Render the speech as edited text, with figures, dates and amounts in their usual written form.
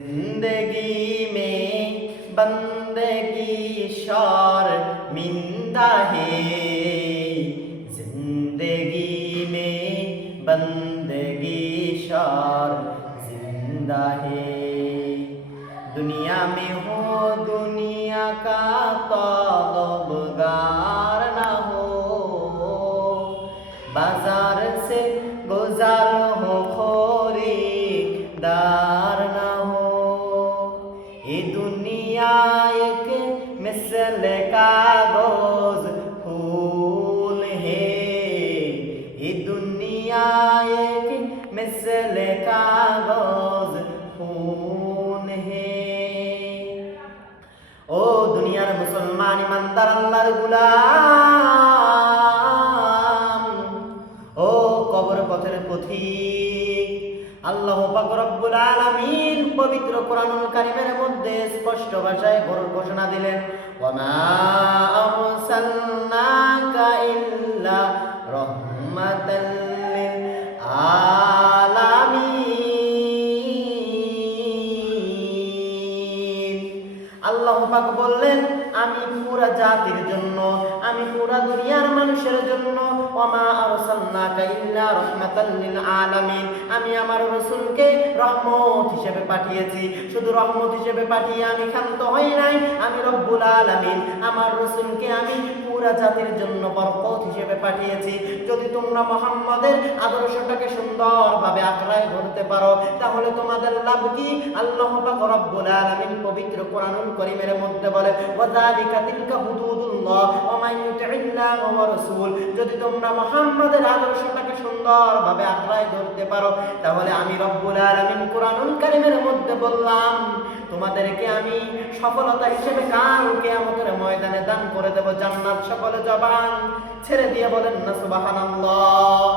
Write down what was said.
जिंदगी में बंदगी शर्मिंदा है, जिंदगी में बंदगी शर्मिंदा है। दुनिया में हो दुनिया का तलबगार ना हो, बाजार से गुजार हो खरीदार ना हो। ये दुनिया एक मिसल कागज फूल है, ये दुनिया एक मिसल कागज फूल है। ও দুনিয়ার মুসলমান ইমানদার আল্লাহর গোলাম, ও কবর পথের পথিক, আল্লাহ পাক রব্বুল আলামিন পবিত্র কোরআনুল কারীমের মধ্যে স্পষ্ট ভাষায় ঘোষণা দিলেন, ওয়া মা আরসালনাকা ইল্লা রাহমাতাল লিল আলামিন। আল্লাহ পাক বললেন, আমি পুরা জাতির জন্য, আমি পুরা দুনিয়ার মানুষের জন্য, ওয়া মা আরসালনাকা ইল্লা রাহমাতাল লিল আলামিন, আমি আমার রাসূলকে রহমত হিসেবে পাঠিয়েছি। শুধু রহমত হিসেবে পাঠিয়ে আমি ক্ষান্ত হই নাই, আমি রব্বুল আলামিন আমার রাসূলকে আমি পুরা জাতির জন্য বরকত হিসেবে পাঠিয়েছি। যদি তোমরা মুহাম্মাদের আদর্শটাকে সুন্দরভাবে আঁকড়ায় ধরতে পারো, তাহলে তোমাদের লাভ কি? আল্লাহ পাক রব্বুল আলামিন পবিত্র কোরআনুল কারীমের মধ্যে বলে, ওয়া যালিকা তিলকা হুদুদুল্লাহ ওয়া মান ইউতিল্লাহ ওয়া রাসূল। যদি তোমরা মুহাম্মাদের আদর্শটাকে সুন্দরভাবে আঁকড়ায় ধরতে পারো, তাহলে আমি রব্বুল আলামিন কোরআনুল কারীমের মধ্যে বললাম, তোমাদেরকে আমি সফলতা হিসেবে কাল কিয়ামতের ময়দানে দান করে দেব জান্নাত। সকলে জবান ছেড়ে দিয়ে বলেন না সুবহানাল্লাহ।